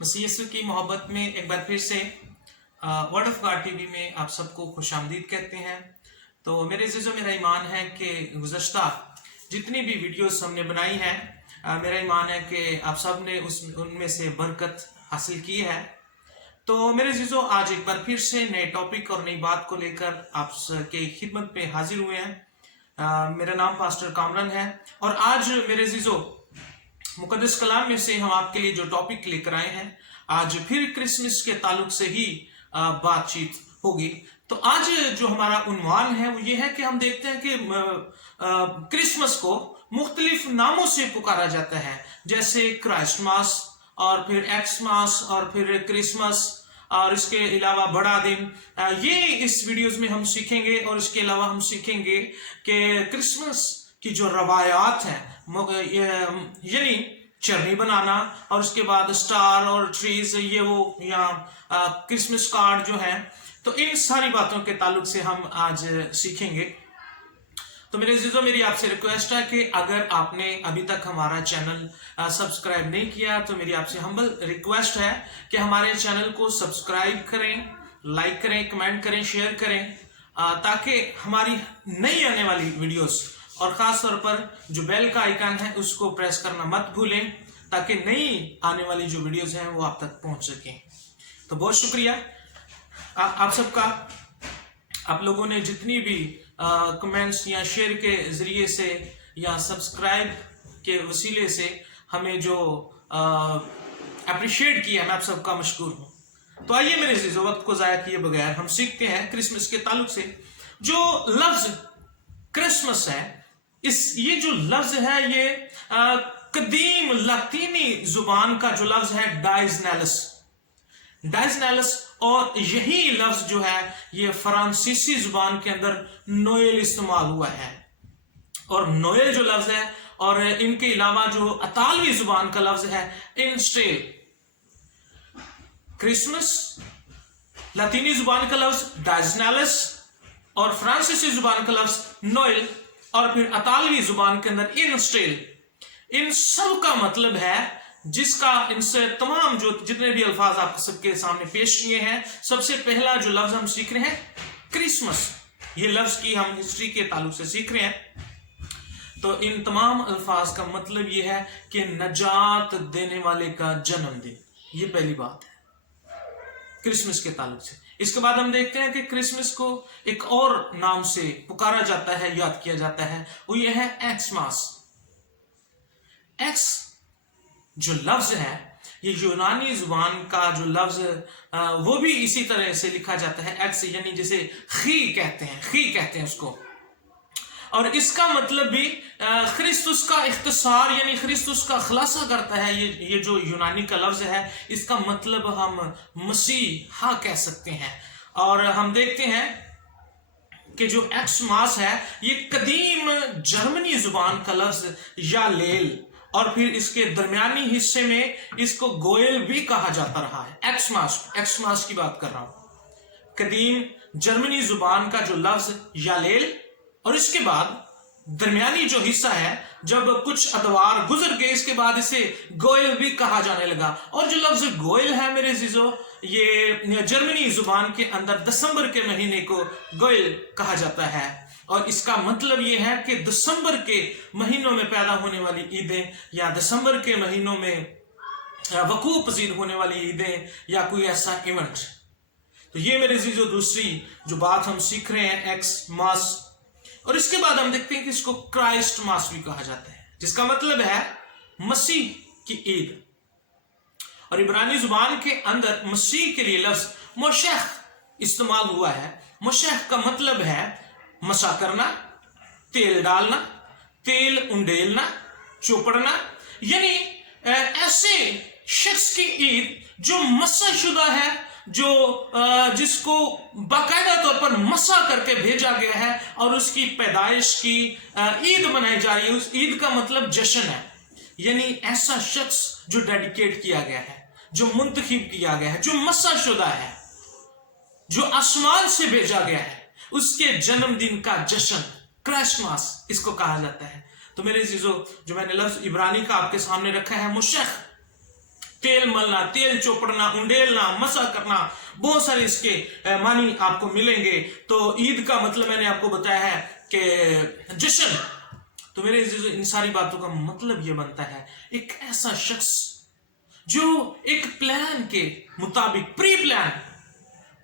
मसीह यीशु की मोहब्बत में एक बार फिर से वर्ड ऑफ गॉड टीवी में आप सबको खुशामदीद कहते हैं। तो मेरे अज़ीज़ों, मेरा ईमान है कि गुज़श्ता जितनी भी वीडियोस हमने बनाई हैं, मेरा ईमान है कि आप सब ने उनमें से बरकत हासिल की है। तो मेरे अज़ीज़ों, आज एक बार फिर से नए टॉपिक और नई बात को लेकर आपके खिदमत में हाजिर हुए हैं। मेरा नाम पास्टर कामरान है और आज मेरे अज़ीज़ों मुकद्दस कलाम में से हम आपके लिए जो टॉपिक लेकर आए हैं, आज फिर क्रिसमस के ताल्लुक से ही बातचीत होगी। तो आज जो हमारा उन्वान है वो ये है कि हम देखते हैं कि क्रिसमस को मुख्तलिफ नामों से पुकारा जाता है, जैसे क्राइस्टमास और फिर एक्समास और फिर क्रिसमस और इसके अलावा बड़ा दिन। ये इस वीडियोस में हम सीखेंगे और इसके अलावा हम सीखेंगे कि क्रिसमस की जो रवायात हैं, यानी चरनी बनाना और उसके बाद स्टार और ट्रीज, ये वो यहाँ क्रिसमस कार्ड जो है, तो इन सारी बातों के ताल्लुक से हम आज सीखेंगे। तो मेरे अज़ीज़ों, मेरी आपसे रिक्वेस्ट है कि अगर आपने अभी तक हमारा चैनल सब्सक्राइब नहीं किया तो मेरी आपसे हम्बल रिक्वेस्ट है कि हमारे चैनल को सब्सक्राइब करें, लाइक करें, कमेंट करें, शेयर करें, ताकि हमारी नई आने वाली वीडियोस और ख़ास तौर पर जो बेल का आइकन है उसको प्रेस करना मत भूलें, ताकि नई आने वाली जो वीडियोस हैं वो आप तक पहुंच सकें। तो बहुत शुक्रिया आप सबका। आप लोगों ने जितनी भी कमेंट्स या शेयर के ज़रिए से या सब्सक्राइब के वसीले से हमें जो अप्रिशिएट किया, मैं आप सबका मशकूर हूँ। तो आइए मेरे अज़ीज़ों, वक्त को ज़ाया किए बगैर हम सीखते हैं क्रिसमस के ताल्लुक से। जो लफ्ज़ क्रिसमस है, ये जो लफ्ज है ये कदीम लतीनी जुबान का जो लफ्ज है डाइजनेलस, और यही लफ्ज जो है ये फ्रांसीसी जुबान के अंदर नोएल इस्तेमाल हुआ है। और नोएल जो लफ्ज है और इनके अलावा जो अतालवी जुबान का लफ्ज है इनस्टेल। क्रिसमस लतीनी जुबान का लफ्ज डाइजनेलस और फ्रांसीसी जुबान का लफ्ज नोएल और फिर अतालवी जुबान के अंदर इनस्टेल। इन सब का मतलब है, जिसका इनसे तमाम जो जितने भी अल्फाज आप सबके सामने पेश किए हैं, सबसे पहला जो लफ्ज हम सीख रहे हैं क्रिसमस, ये लफ्ज की हम हिस्ट्री के ताल्लुक से सीख रहे हैं। तो इन तमाम अल्फाज का मतलब ये है कि नजात देने वाले का जन्मदिन, ये पहली बात है क्रिसमस के ताल्लुक से। इसके बाद हम देखते हैं कि क्रिसमस को एक और नाम से पुकारा जाता है, याद किया जाता है, वो ये है एक्समास। एक्स जो लफ्ज है, ये यूनानी जुबान का जो लफ्ज वो भी इसी तरह से लिखा जाता है, एक्स, यानी जैसे खी कहते हैं उसको। और इसका मतलब भी ख्रिस्तुस का इख्तिसार यानी ख्रिस्तुस का खुलासा करता है। ये जो यूनानी का लफ्ज है, इसका मतलब हम मसीहा कह सकते हैं। और हम देखते हैं कि जो एक्समास है ये कदीम जर्मनी जुबान का लफ्ज या लेल, और फिर इसके दरमियानी हिस्से में इसको गोयल भी कहा जाता रहा है। एक्समास की बात कर रहा हूं। कदीम जर्मनी जुबान का जो लफ्ज यालेल, और इसके बाद दरमियानी जो हिस्सा है, जब कुछ अदवार गुजर गए इसके बाद इसे गोयल भी कहा जाने लगा। और जो लफ्ज गोयल है मेरे अज़ीज़ों, ये जर्मनी जुबान के अंदर दिसंबर के महीने को गोयल कहा जाता है। और इसका मतलब ये है कि दिसंबर के महीनों में पैदा होने वाली ईदें या दिसंबर के महीनों में वकूअ पज़ीर होने वाली ईदें या कोई ऐसा इवेंट। तो ये मेरे अज़ीज़ों दूसरी जो बात हम सीख रहे हैं, एक्स मास। और इसके बाद हम देखते हैं कि इसको क्राइस्ट मास भी कहा जाता है, जिसका मतलब है मसीह की ईद। और इब्रानी जुबान के अंदर मसीह के लिए लफ्ज मोशेख इस्तेमाल हुआ है। मोशेख का मतलब है मसा करना, तेल डालना, तेल उंडेलना, चोपड़ना, यानी ऐसे शख्स की ईद जो मसा शुदा है, जिसको बाकायदा तौर पर मसा करके भेजा गया है और उसकी पैदाइश की ईद मनाई जा रही है। उस ईद का मतलब जश्न है, यानी ऐसा शख्स जो डेडिकेट किया गया है, जो मुंतखिब किया गया है, जो मसा शुदा है, जो आसमान से भेजा गया है, उसके जन्मदिन का जश्न क्रिसमस इसको कहा जाता है। तो मेरे अज़ीज़ों, जो मैंने लफ्ज इब्रानी का आपके सामने रखा है मुशेख, तेल मलना, तेल चोपड़ना, उंडेलना, मसा करना, बहुत सारे इसके मानी आपको मिलेंगे। तो ईद का मतलब मैंने आपको बताया है कि जश्न। तो मेरे इन सारी बातों का मतलब यह बनता है, एक ऐसा शख्स जो एक प्लान के मुताबिक, प्री प्लान,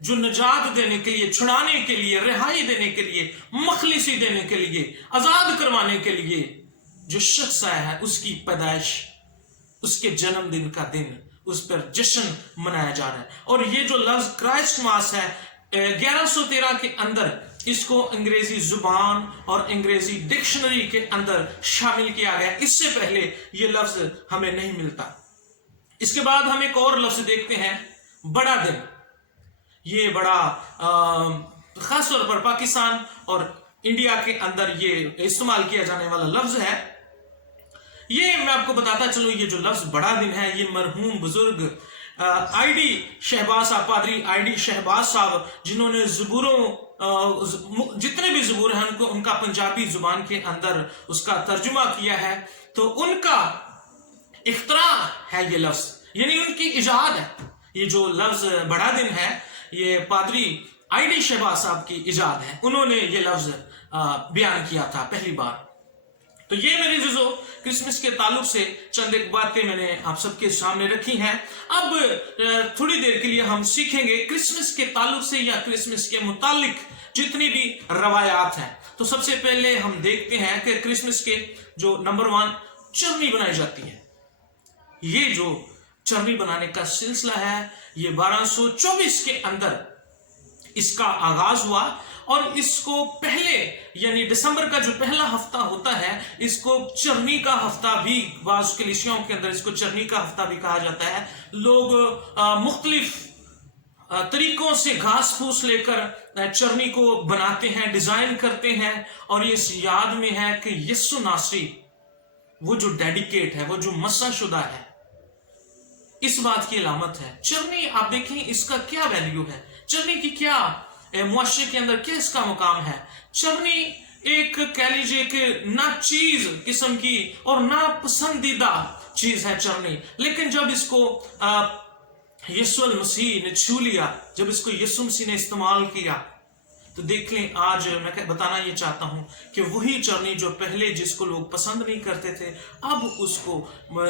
जो निजात देने के लिए, छुड़ाने के लिए, रिहाई देने के लिए, मखलिसी देने के लिए, आजाद करवाने के लिए जो शख्स आया है, उसकी पैदाइश, उसके जन्मदिन का दिन, उस पर जश्न मनाया जा रहा है। और ये जो लफ्ज क्राइस्ट मास है 1113 के अंदर इसको अंग्रेजी जुबान और अंग्रेजी डिक्शनरी के अंदर शामिल किया गया। इससे पहले ये लफ्ज हमें नहीं मिलता। इसके बाद हम एक और लफ्ज देखते हैं, बड़ा दिन। ये बड़ा खास तौर पर पाकिस्तान और इंडिया के अंदर ये इस्तेमाल किया जाने वाला लफ्ज है। ये मैं आपको बताता चलूं, ये जो लफ्ज बड़ा दिन है, ये मरहूम बुजुर्ग आईडी शहबाज साहब, पादरी आईडी शहबाज साहब, जिन्होंने ज़बूरों जितने भी ज़बूर हैं उनको, उनका पंजाबी जुबान के अंदर उसका तर्जुमा किया है। तो उनका इख्तरा है ये लफ्ज, यानी उनकी इजाद है। ये जो लफ्ज बड़ा दिन है, ये पादरी आईडी शहबाज साहब की इजाद है। उन्होंने ये लफ्ज बयान किया था पहली बार। तो ये मेरे अज़ीज़ों क्रिसमस के ताल्लुक से चंद एक बातें मैंने आप सबके सामने रखी हैं। अब थोड़ी देर के लिए हम सीखेंगे क्रिसमस के ताल्लुक से या क्रिसमस के मुतालिक जितनी भी रवायात हैं। तो सबसे पहले हम देखते हैं कि क्रिसमस के जो नंबर 1 चरनी बनाई जाती है। ये जो चरनी बनाने का सिलसिला है, ये 1224 के अंदर इसका आगाज हुआ और इसको पहले यानी दिसंबर का जो पहला हफ्ता होता है, इसको चरनी का हफ्ता भी, बाज़ कलीसियाओं के अंदर इसको चरनी का हफ्ता भी कहा जाता है। लोग मुख्तलिफ तरीकों से घास फूस लेकर चरनी को बनाते हैं, डिजाइन करते हैं, और ये इस याद में है कि यीशु नासरी, वो जो डेडिकेट है, वो जो मसा शुदा है, इस बात की अलामत है। चरनी आप देखें इसका क्या वैल्यू है, चरनी की क्या मुआशरे के अंदर क्या इसका मुकाम है। चरनी एक कह लीजिए कि ना चीज किस्म की और ना पसंदीदा चीज है चरनी, लेकिन जब इसको यीशु मसीह ने छू लिया, जब इसको यीशु मसीह ने इस्तेमाल किया, तो देख लें आज मैं बताना ये चाहता हूं कि वही चरनी जो पहले जिसको लोग पसंद नहीं करते थे, अब उसको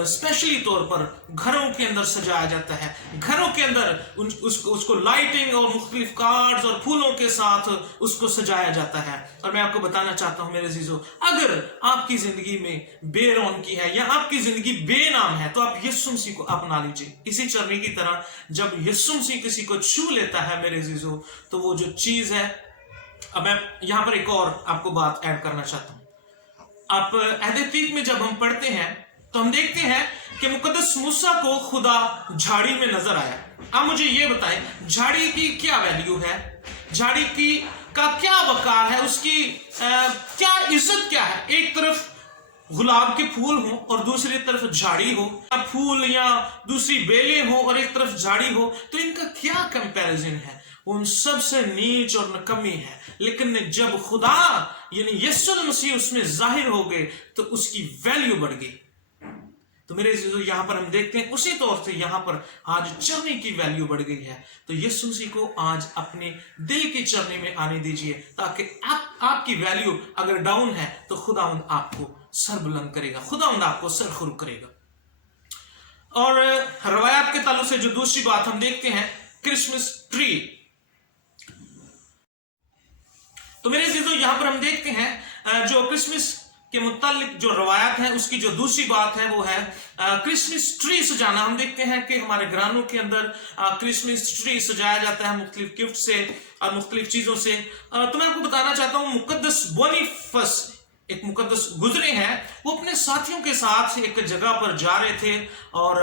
स्पेशली तौर पर घरों के अंदर सजाया जाता है। घरों के अंदर उसको लाइटिंग और मुख्तलिफ कार्ड्स और फूलों के साथ उसको सजाया जाता है। और मैं आपको बताना चाहता हूं मेरे अज़ीज़ों, अगर आपकी जिंदगी में बेरौनकी है या आपकी जिंदगी बेनाम है, तो आप यीशु मसीह को अपना लीजिए। इसी चरनी की तरह जब यीशु मसीह किसी को छू लेता है मेरे अज़ीज़ों, तो वो जो चीज है, अब मैं यहां पर एक और आपको बात ऐड करना चाहता हूं। आप अहद अतीक में जब हम पढ़ते हैं तो हम देखते हैं कि मुकद्दस मूसा को खुदा झाड़ी में नजर आया। आप मुझे ये बताएं, झाड़ी की क्या वैल्यू है, झाड़ी की का क्या वकार है, उसकी क्या इज्जत क्या है। एक तरफ गुलाब के फूल हो और दूसरी तरफ झाड़ी हो, या फूल या दूसरी बेलें हो और एक तरफ झाड़ी हो, तो इनका क्या कंपैरिजन है, उन सबसे नीच और नकमी है। लेकिन जब खुदा यानी यीशु मसीह उसमें जाहिर हो गए तो उसकी वैल्यू बढ़ गई। तो मेरे यहां पर हम देखते हैं उसी तौर से यहां पर आज चरनी की वैल्यू बढ़ गई है। तो यीशु मसीह को आज अपने दिल की चरनी में आने दीजिए, ताकि आपकी वैल्यू अगर डाउन है तो खुदावंद आपको सर बुलंद करेगा, खुदावंद आपको सर खुरू करेगा। और रवायात के ताल्लुक से जो दूसरी बात हम देखते हैं, क्रिसमस ट्री। तो मेरे अज़ीज़ों यहां पर हम देखते हैं जो क्रिसमस के मुतालिक जो रवायात है, उसकी जो दूसरी बात है वो है क्रिसमस ट्री सजाना। हम देखते हैं कि हमारे घरानों के अंदर क्रिसमस ट्री सजाया जाता है मुख्तलिफ गिफ्ट से और मुख्तलिफ चीजों से। तो मैं आपको बताना चाहता हूं, मुकद्दस बोनीफस एक मुकद्दस गुजरे हैं, वो अपने साथियों के साथ एक जगह पर जा रहे थे और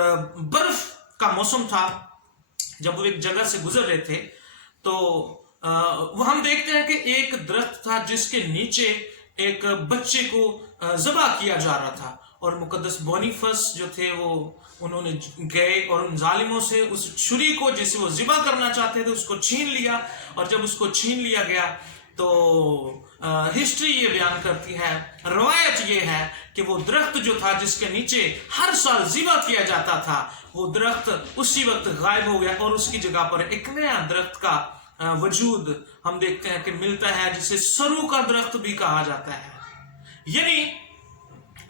बर्फ का मौसम था। जब वो एक जगह से गुजर रहे थे तो वो हम देखते हैं कि एक दरख्त था जिसके नीचे एक बच्चे को ज़बह किया जा रहा था, और मुकद्दस बोनीफस जो थे वो उन्होंने गए और उन जालिमों से उस छुरी को जिसे वो ज़िबा करना चाहते थे उसको छीन लिया। और जब उसको छीन लिया गया तो हिस्ट्री ये बयान करती है, रवायत ये है कि वो दरख्त जो था जिसके नीचे हर साल ज़िबा किया जाता था, वो दरख्त उसी वक्त गायब हो गया और उसकी जगह पर एक नया दरख्त का वजूद हम देखते हैं कि मिलता है, जिसे सरू का दरख्त भी कहा जाता है। यानी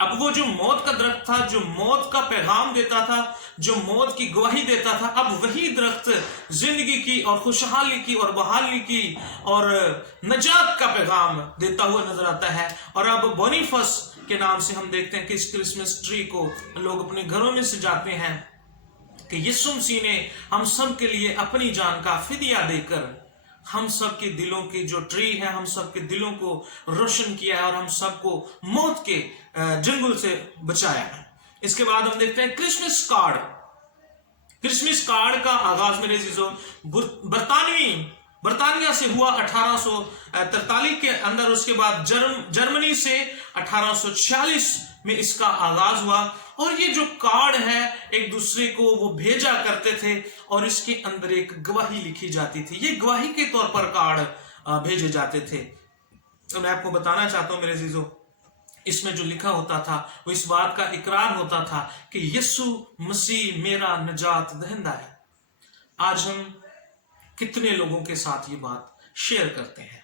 अब वो जो मौत का दरख्त था, जो मौत का पैगाम देता था, जो मौत की गवाही देता था, अब वही दरख्त जिंदगी की और खुशहाली की और बहाली की और नजात का पैगाम देता हुआ नजर आता है। और अब बोनीफस के नाम से हम देखते हैं कि इस क्रिसमस ट्री को लोग अपने घरों में सजाते हैं कि यीशु मसीह ने हम सब के लिए अपनी जान का फिदिया देकर हम सब के दिलों की जो ट्री है, हम सब के दिलों को रोशन किया है और हम सबको मौत के जंगल से बचाया है। इसके बाद हम देखते हैं क्रिसमस कार्ड। क्रिसमस कार्ड का आगाज मेरे अजीजों बरतानिया से हुआ 1843 के अंदर। उसके बाद जर्मनी से 1846 में इसका आगाज हुआ और ये जो कार्ड है एक दूसरे को वो भेजा करते थे और इसके अंदर एक गवाही लिखी जाती थी। ये गवाही के तौर पर कार्ड भेजे जाते थे। तो मैं आपको बताना चाहता हूं मेरे अजीजों, इसमें जो लिखा होता था वो इस बात का इकरार होता था कि यीशु मसीह मेरा निजात दहिंदा है। आज हम कितने लोगों के साथ ये बात शेयर करते हैं।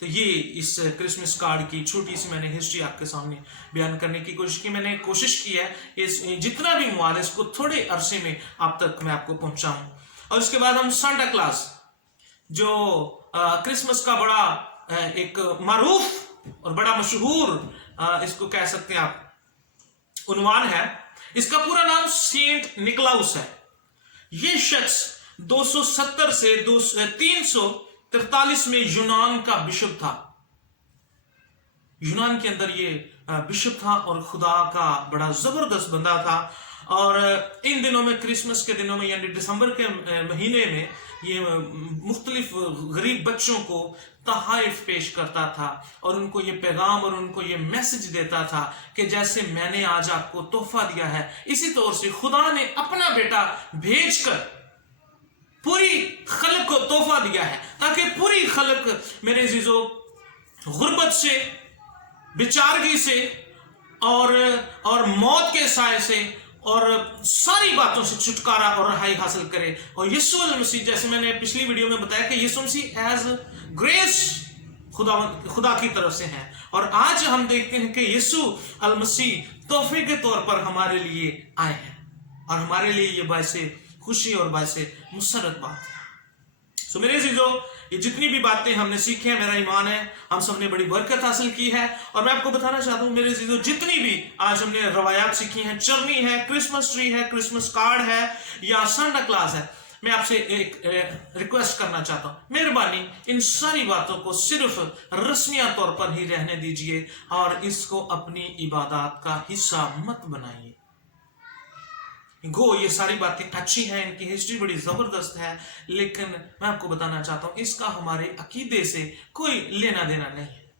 तो ये इस क्रिसमस कार्ड की छोटी सी मैंने हिस्ट्री आपके सामने बयान करने की कोशिश की। मैंने कोशिश की है इस जितना भी मवाद है इसको थोड़े अरसे में आप तक मैं आपको पहुंचाऊं। और उसके बाद हम सांता क्लॉस, जो क्रिसमस का बड़ा एक मारूफ और बड़ा मशहूर इसको कह सकते हैं आप उन्वान है। इसका पूरा नाम सेंट निकलाउस है। ये शख्स 270 से 343 में यूनान का बिशप था। यूनान के अंदर ये बिशप था और खुदा का बड़ा जबरदस्त बंदा था। और इन दिनों में, क्रिसमस के दिनों में यानी दिसंबर के महीने में, ये मुख्तलिफ गरीब बच्चों को तहाइफ पेश करता था और उनको ये पैगाम और उनको ये मैसेज देता था कि जैसे मैंने आज आपको तोहफा दिया है, इसी तौर से खुदा ने अपना बेटा भेजकर पूरी खलक को तोहफा दिया है, ताकि पूरी खलक मेरे अजीजों गुर्बत से, बेचारगी से और मौत के साए से और सारी बातों से छुटकारा और रहाई हासिल करे। और यीशु मसीह, जैसे मैंने पिछली वीडियो में बताया कि यीशु मसीह एज ग्रेस खुदा की तरफ से है। और आज हम देखते हैं कि यीशु अल मसीह तोहफे के तौर पर हमारे लिए आए हैं और हमारे लिए ये बायसे खुशी और बायसे मुसरत बात है। सो मेरे अजीजों, ये जितनी भी बातें हमने सीखी हैं, मेरा ईमान है हम सब ने बड़ी बरकत हासिल की है। और मैं आपको बताना चाहता हूं मेरे अजीजों, जितनी भी आज हमने रवायात सीखी हैं, चरनी है, क्रिसमस ट्री है, क्रिसमस कार्ड है या सांता क्लॉस है, मैं आपसे एक रिक्वेस्ट करना चाहता हूं, मेहरबानी इन सारी बातों को सिर्फ रस्मिया तौर पर ही रहने दीजिए और इसको अपनी इबादत का हिस्सा मत बनाइए। ये सारी बातें अच्छी हैं, इनकी हिस्ट्री बड़ी जबरदस्त है, लेकिन मैं आपको बताना चाहता हूं इसका हमारे अकीदे से कोई लेना देना नहीं है।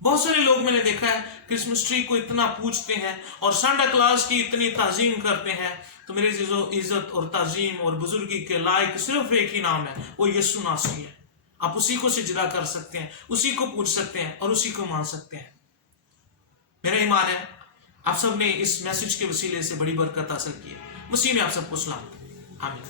बहुत सारे लोग मैंने देखा है क्रिसमस ट्री को इतना पूजते हैं और सांता क्लॉस की इतनी ताजीम करते हैं। तो मेरे अजीजों, इज्जत और ताजीम और बुजुर्गी के लायक सिर्फ एक ही नाम है, वो यीशु नासरी है। आप उसी को सिजदा कर सकते हैं, उसी को पूज सकते हैं और उसी को मान सकते हैं। मेरा ईमान है आप सब ने इस मैसेज के वसीले से बड़ी बरकत हासिल की है। मसीह में आप सबको सलाम। आमीन।